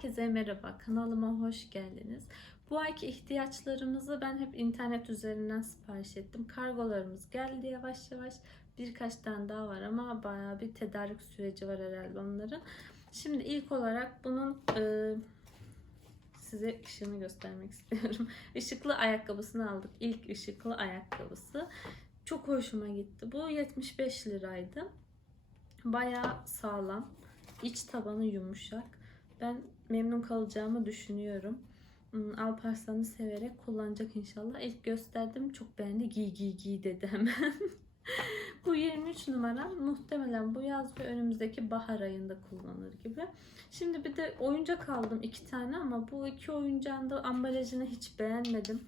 Herkese merhaba, kanalıma hoş geldiniz. Bu ayki ihtiyaçlarımızı ben hep internet üzerinden sipariş ettim. Kargolarımız geldi yavaş yavaş. Birkaç tane daha var ama bayağı bir tedarik süreci var herhalde onların. Şimdi ilk olarak bunun e, size ışığını göstermek istiyorum. Işıklı ayakkabısını aldık. İlk ışıklı ayakkabısı. Çok hoşuma gitti. Bu 75 liraydı. Bayağı sağlam. İç tabanı yumuşak. Ben memnun kalacağımı düşünüyorum. Hmm, Alparslan'ı severek kullanacak inşallah. İlk gösterdim çok beğendi. Giy giy giy dedi hemen. bu 23 numara muhtemelen bu yaz ve önümüzdeki bahar ayında kullanır gibi. Şimdi bir de oyuncak aldım iki tane ama bu iki oyuncağın da ambalajını hiç beğenmedim.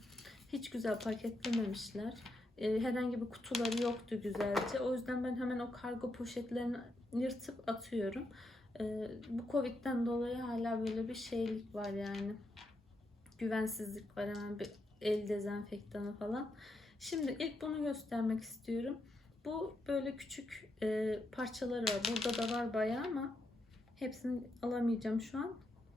Hiç güzel paketlememişler. Ee, herhangi bir kutuları yoktu güzelce. O yüzden ben hemen o kargo poşetlerini yırtıp atıyorum. Ee, bu Covid'den dolayı hala böyle bir şeylik var yani. Güvensizlik var hemen bir el dezenfektanı falan. Şimdi ilk bunu göstermek istiyorum. Bu böyle küçük e, parçaları var. Burada da var bayağı ama hepsini alamayacağım şu an.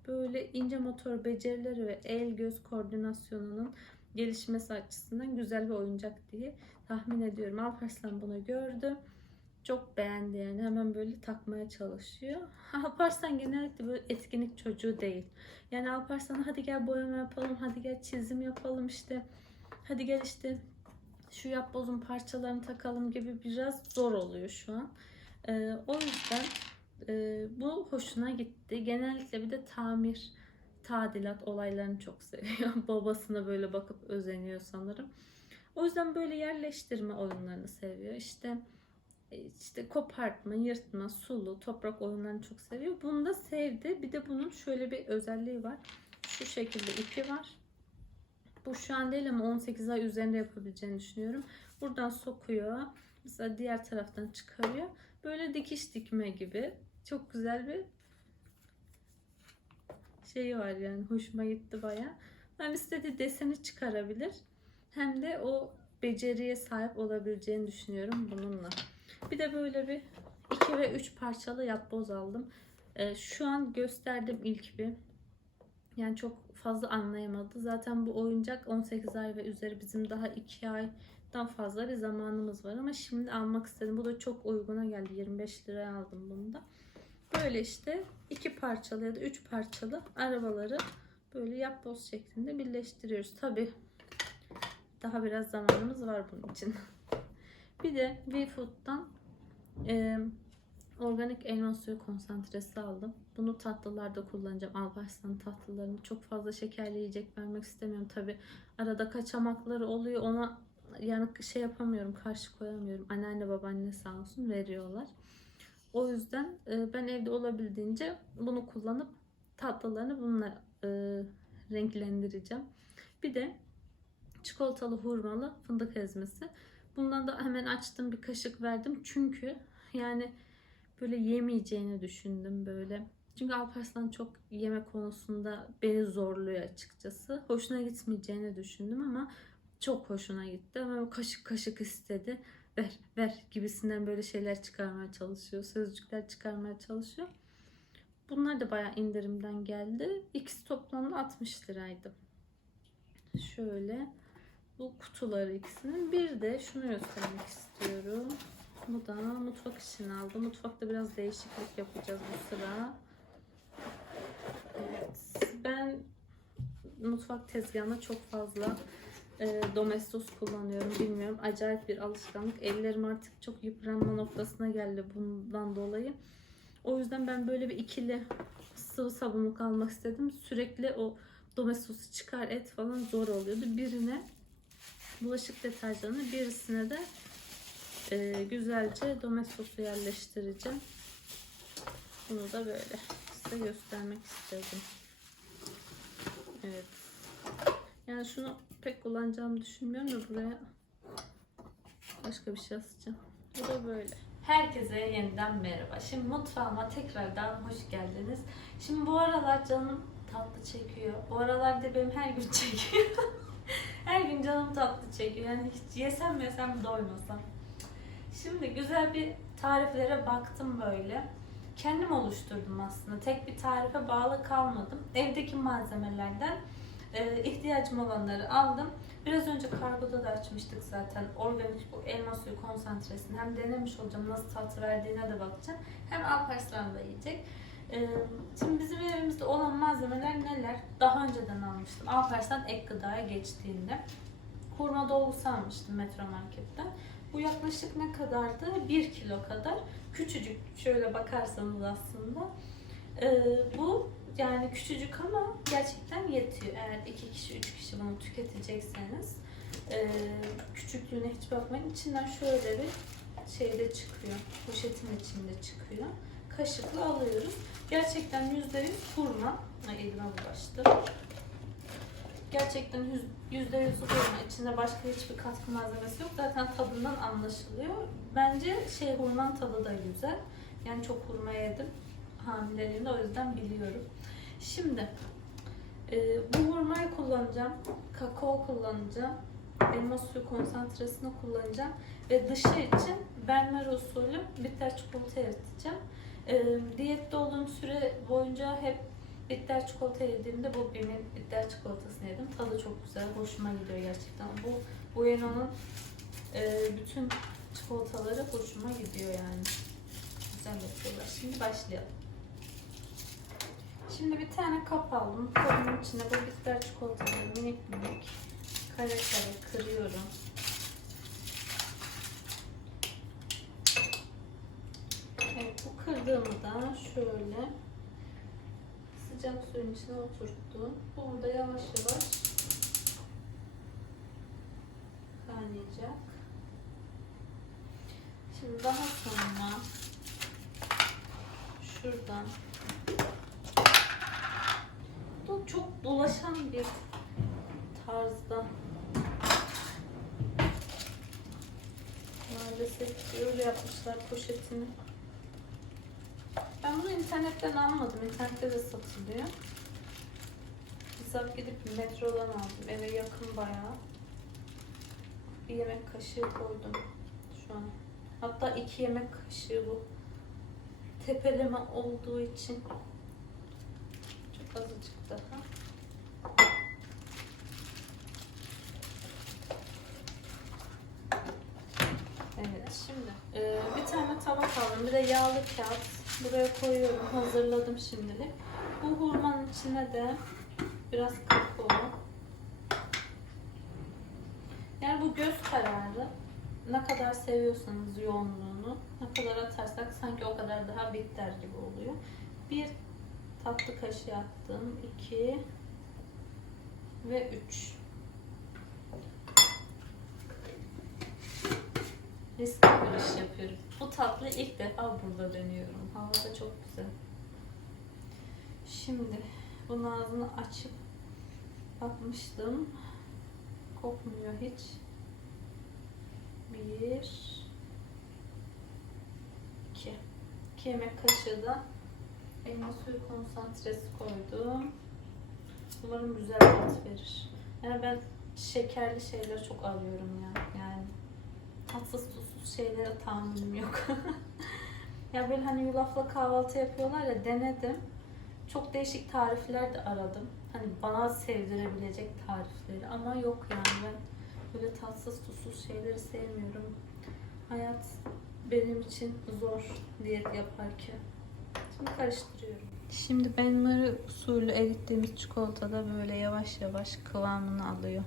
Böyle ince motor becerileri ve el göz koordinasyonunun gelişmesi açısından güzel bir oyuncak diye tahmin ediyorum. Alparslan bunu gördü. Çok beğendi yani hemen böyle takmaya çalışıyor. Alparslan genellikle böyle etkinlik çocuğu değil. Yani Alparslan hadi gel boyama yapalım, hadi gel çizim yapalım işte. Hadi gel işte şu yapbozun parçalarını takalım gibi biraz zor oluyor şu an. Ee, o yüzden e, bu hoşuna gitti. Genellikle bir de tamir, tadilat olaylarını çok seviyor. Babasına böyle bakıp özeniyor sanırım. O yüzden böyle yerleştirme oyunlarını seviyor. İşte işte kopartma, yırtma, sulu, toprak oyunlarını çok seviyor. Bunu da sevdi. Bir de bunun şöyle bir özelliği var. Şu şekilde ipi var. Bu şu an değil ama 18 ay üzerinde yapabileceğini düşünüyorum. Buradan sokuyor. Mesela diğer taraftan çıkarıyor. Böyle dikiş dikme gibi. Çok güzel bir şeyi var yani. Hoşuma gitti baya. Hem istediği deseni çıkarabilir. Hem de o beceriye sahip olabileceğini düşünüyorum bununla. Bir de böyle bir 2 ve 3 parçalı yapboz aldım. Ee, şu an gösterdim ilk bir. Yani çok fazla anlayamadı. Zaten bu oyuncak 18 ay ve üzeri bizim daha 2 aydan fazla bir zamanımız var ama şimdi almak istedim. Bu da çok uyguna geldi. 25 liraya aldım bunu da. Böyle işte iki parçalı ya da üç parçalı arabaları böyle yapboz şeklinde birleştiriyoruz. Tabi daha biraz zamanımız var bunun için. Bir de WeFood'dan e, organik elma suyu konsantresi aldım. Bunu tatlılarda kullanacağım. Alparslan tatlılarını çok fazla şekerli yiyecek vermek istemiyorum. Tabi arada kaçamakları oluyor. Ona yani şey yapamıyorum, karşı koyamıyorum. Anneanne babaanne sağ olsun veriyorlar. O yüzden e, ben evde olabildiğince bunu kullanıp tatlılarını bununla e, renklendireceğim. Bir de çikolatalı hurmalı fındık ezmesi. Bundan da hemen açtım bir kaşık verdim. Çünkü yani böyle yemeyeceğini düşündüm böyle. Çünkü Alparslan çok yeme konusunda beni zorluyor açıkçası. Hoşuna gitmeyeceğini düşündüm ama çok hoşuna gitti. Ama kaşık kaşık istedi. Ver ver gibisinden böyle şeyler çıkarmaya çalışıyor. Sözcükler çıkarmaya çalışıyor. Bunlar da bayağı indirimden geldi. İkisi toplamda 60 liraydı. Şöyle bu kutuları ikisinin. Bir de şunu göstermek istiyorum. Bu da mutfak için aldım. Mutfakta biraz değişiklik yapacağız bu sıra. Evet. Ben mutfak tezgahına çok fazla e, domestos kullanıyorum. Bilmiyorum. Acayip bir alışkanlık. Ellerim artık çok yıpranma noktasına geldi bundan dolayı. O yüzden ben böyle bir ikili sıvı sabunluk almak istedim. Sürekli o domestosu çıkar et falan zor oluyordu. Birine bulaşık deterjanı birisine de e, güzelce domestosu yerleştireceğim. Bunu da böyle size göstermek istedim. Evet. Yani şunu pek kullanacağımı düşünmüyorum da buraya başka bir şey asacağım. Bu da böyle. Herkese yeniden merhaba. Şimdi mutfağıma tekrardan hoş geldiniz. Şimdi bu aralar canım tatlı çekiyor. Bu aralarda benim her gün çekiyor. Her gün canım tatlı çekiyor. Yani hiç yesem yesem doymasam. Şimdi güzel bir tariflere baktım böyle. kendim oluşturdum aslında. Tek bir tarife bağlı kalmadım. Evdeki malzemelerden e, ihtiyacım olanları aldım. Biraz önce kargoda da açmıştık zaten. Organik bu elma suyu konsantresini hem denemiş olacağım nasıl tat verdiğine de bakacağım. Hem Alparslan da yiyecek. E, şimdi bizim evimizde olan malzemeler neler? Daha önceden almıştım. Alparslan ek gıdaya geçtiğinde. Hurma dolgusu almıştım Metro Market'ten. Bu yaklaşık ne kadardı? 1 kilo kadar. Küçücük şöyle bakarsanız aslında. Ee, bu yani küçücük ama gerçekten yetiyor. Eğer iki kişi, üç kişi bunu tüketecekseniz ee, küçüklüğüne hiç bakmayın. İçinden şöyle bir şeyde çıkıyor. Poşetin içinde çıkıyor. Kaşıkla alıyoruz. Gerçekten %100 hurma. Elime bulaştı. Gerçekten yüzde yüz hurma. İçinde başka hiçbir katkı malzemesi yok. Zaten tadından anlaşılıyor. Bence şey hurmanın tadı da güzel. Yani çok hurma yedim hamileliğimde o yüzden biliyorum. Şimdi e, bu hurmayı kullanacağım. Kakao kullanacağım. Elma suyu konsantresini kullanacağım. Ve dışı için benmer usulü bitter çikolata eriteceğim. E, diyette olduğum süre boyunca hep bitter çikolata yediğimde bu benim bitter çikolatasını yedim. Tadı çok güzel, hoşuma gidiyor gerçekten. Bu Bueno'nun e, bütün çikolataları hoşuma gidiyor yani. Güzel yapıyorlar. Şimdi başlayalım. Şimdi bir tane kap aldım. Kabın içine bu bitter çikolataları minik minik kare kare kırıyorum. Evet bu kırdığımı da şöyle sıcak suyun içine oturttum. Burada yavaş yavaş kaynayacak. Şimdi daha sonra şuradan bu çok dolaşan bir tarzda maalesef öyle yapmışlar poşetini. Ben bunu internetten almadım. İnternette de satılıyor. Bizzat gidip metrodan aldım. Eve yakın bayağı. Bir yemek kaşığı koydum şu an. Hatta iki yemek kaşığı bu. Tepeleme olduğu için. Çok azıcık daha. Evet şimdi e, bir tane tabak aldım. Bir de yağlı kağıt. Buraya koyuyorum. Hazırladım şimdilik. Bu hurmanın içine de biraz kakao. Yani bu göz kararı. Ne kadar seviyorsanız yoğunluğunu, ne kadar atarsak sanki o kadar daha bitter gibi oluyor. Bir tatlı kaşığı attım. 2 ve 3. Riskli bir iş yapıyorum. Bu tatlı ilk defa burada deniyorum. Hava da çok güzel. Şimdi bunun ağzını açıp bakmıştım. Kokmuyor hiç. Bir, iki. İki yemek kaşığı da elma suyu konsantresi koydum. Umarım güzel tat verir. Yani ben şekerli şeyler çok alıyorum ya. Yani tatsız tuzsuz şeylere tahammülüm yok. ya böyle hani yulafla kahvaltı yapıyorlar ya denedim. Çok değişik tarifler de aradım. Hani bana sevdirebilecek tarifleri ama yok yani ben böyle tatsız tuzsuz şeyleri sevmiyorum. Hayat benim için zor diyet yaparken. Şimdi karıştırıyorum. Şimdi benmari usulü erittiğimiz çikolata da böyle yavaş yavaş kıvamını alıyor.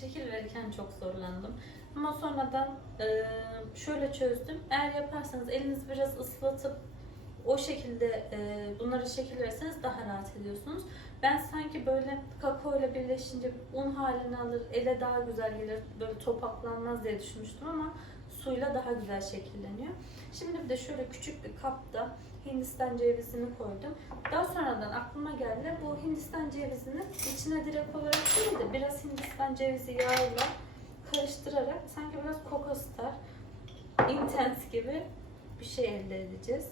Şekil verirken çok zorlandım. Ama sonradan e, şöyle çözdüm. Eğer yaparsanız elinizi biraz ıslatıp o şekilde e, bunları şekil verirseniz daha rahat ediyorsunuz. Ben sanki böyle kakao ile birleşince un halini alır, ele daha güzel gelir, böyle topaklanmaz diye düşünmüştüm ama suyla daha güzel şekilleniyor. Şimdi bir de şöyle küçük bir kapta Hindistan cevizini koydum. Daha sonradan aklıma geldi bu Hindistan cevizini içine direkt olarak değil de biraz Hindistan cevizi yağıyla karıştırarak sanki biraz kokostar, intens gibi bir şey elde edeceğiz.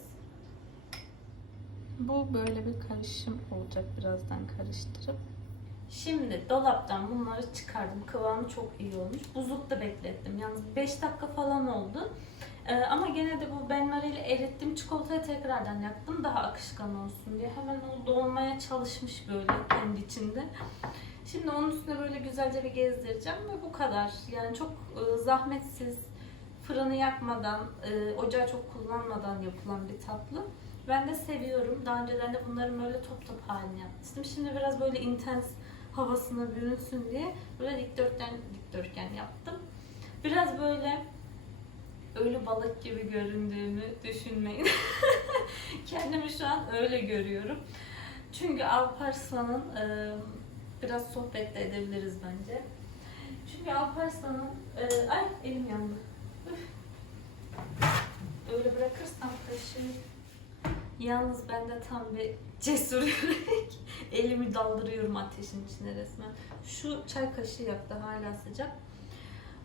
Bu böyle bir karışım olacak birazdan karıştırıp. Şimdi dolaptan bunları çıkardım. Kıvamı çok iyi olmuş. Buzlukta beklettim. Yalnız 5 dakika falan oldu. Ee, ama gene de bu benmari ile erittim. Çikolatayı tekrardan yaktım. Daha akışkan olsun diye. Hemen o dolmaya çalışmış böyle kendi içinde. Şimdi onun üstüne böyle güzelce bir gezdireceğim ve bu kadar. Yani çok e, zahmetsiz, fırını yakmadan, e, ocağı çok kullanmadan yapılan bir tatlı. Ben de seviyorum. Daha önceden de bunların böyle top top halini yapmıştım. Şimdi biraz böyle intens havasına bürünsün diye böyle dikdörtgen dikdörtgen yaptım. Biraz böyle ölü balık gibi göründüğümü düşünmeyin. Kendimi şu an öyle görüyorum. Çünkü Alparslan'ın e, biraz sohbet de edebiliriz bence. Çünkü Alparslan'ın e, ay elim yandı. Üf. Öyle bırakırsam kaşığı Yalnız ben de tam bir cesur yürek. Elimi daldırıyorum ateşin içine resmen. Şu çay kaşığı yaktı hala sıcak.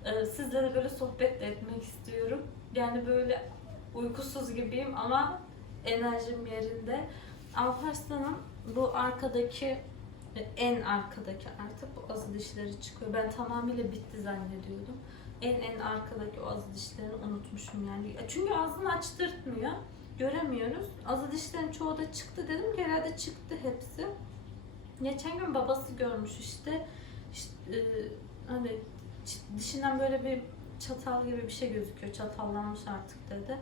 Ee, sizle de böyle sohbet de etmek istiyorum. Yani böyle uykusuz gibiyim ama enerjim yerinde. Alparslan'ın bu arkadaki en arkadaki artık bu azı dişleri çıkıyor. Ben tamamıyla bitti zannediyordum. En en arkadaki o azı dişlerini unutmuşum yani. Çünkü ağzını açtırtmıyor göremiyoruz. Azı dişlerin çoğu da çıktı dedim herhalde çıktı hepsi. Geçen gün babası görmüş işte, işte e, hani dişinden böyle bir çatal gibi bir şey gözüküyor. Çatallanmış artık dedi.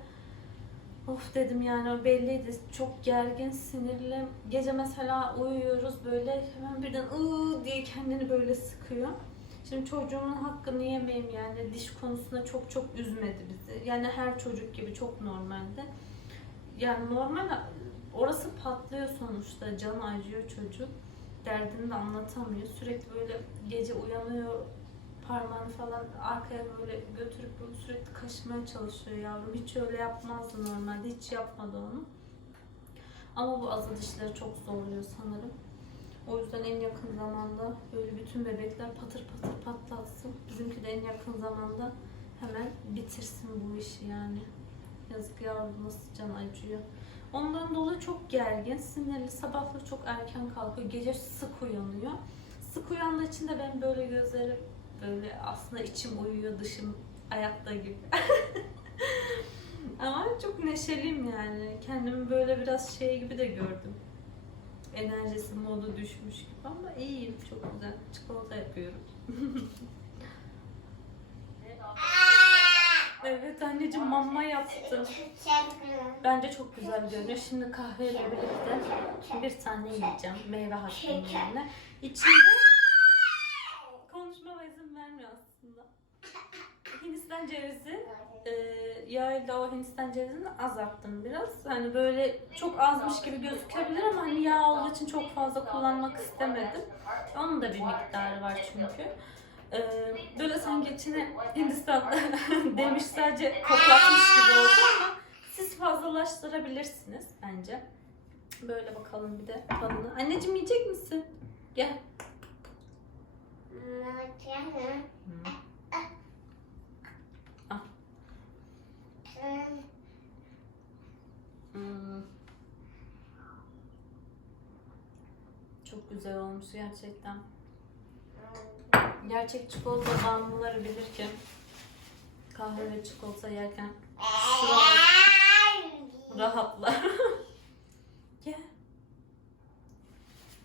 Of dedim yani o belliydi. Çok gergin, sinirli. Gece mesela uyuyoruz böyle hemen birden ıı diye kendini böyle sıkıyor. Şimdi çocuğumun hakkını yemeyeyim yani diş konusunda çok çok üzmedi bizi. Yani her çocuk gibi çok normalde yani normal orası patlıyor sonuçta. Canı acıyor çocuk. Derdini de anlatamıyor. Sürekli böyle gece uyanıyor parmağını falan arkaya böyle götürüp böyle sürekli kaşımaya çalışıyor yavrum. Hiç öyle yapmazdı normalde. Hiç yapmadı onu. Ama bu azı dişleri çok zorluyor sanırım. O yüzden en yakın zamanda böyle bütün bebekler patır patır patlatsın. Bizimki de en yakın zamanda hemen bitirsin bu işi yani. Yazık yavrum nasıl can acıyor. Ondan dolayı çok gergin, sinirli. Sabahları çok erken kalkıyor. Gece sık uyanıyor. Sık uyandığı için de ben böyle gözleri böyle aslında içim uyuyor, dışım ayakta gibi. Ama çok neşeliyim yani. Kendimi böyle biraz şey gibi de gördüm. Enerjisi modu düşmüş gibi ama iyiyim. Çok güzel. Çikolata yapıyorum. evet anneciğim mamma yaptım. Bence çok güzel görünüyor. Şimdi kahveyle birlikte bir tane yiyeceğim. Meyve hakkının yerine. İçinde konuşmama izin vermiyor aslında. Hindistan cevizi e, yağıyla o Hindistan cevizini azalttım biraz. Hani böyle çok azmış gibi gözükebilir ama hani yağ olduğu için çok fazla kullanmak istemedim. Onun da bir miktarı var çünkü. Ee, böyle sanki içine Hindistan demiş sadece koklatmış gibi oldu ama siz fazlalaştırabilirsiniz bence. Böyle bakalım bir de tadına. Anneciğim yiyecek misin? Gel. Hmm. Çok güzel olmuş gerçekten. Gerçek çikolata bağımlıları bilir ki kahve ve çikolata yerken rahatlar.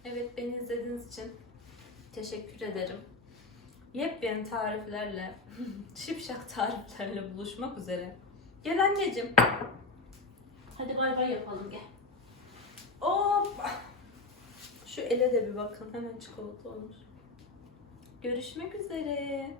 Evet beni izlediğiniz için teşekkür ederim. Yepyeni tariflerle, şipşak tariflerle buluşmak üzere. Gel anneciğim. Hadi bay bay yapalım gel. Hoppa. Şu ele de bir bakın hemen çikolata olmuş. Görüşmek üzere.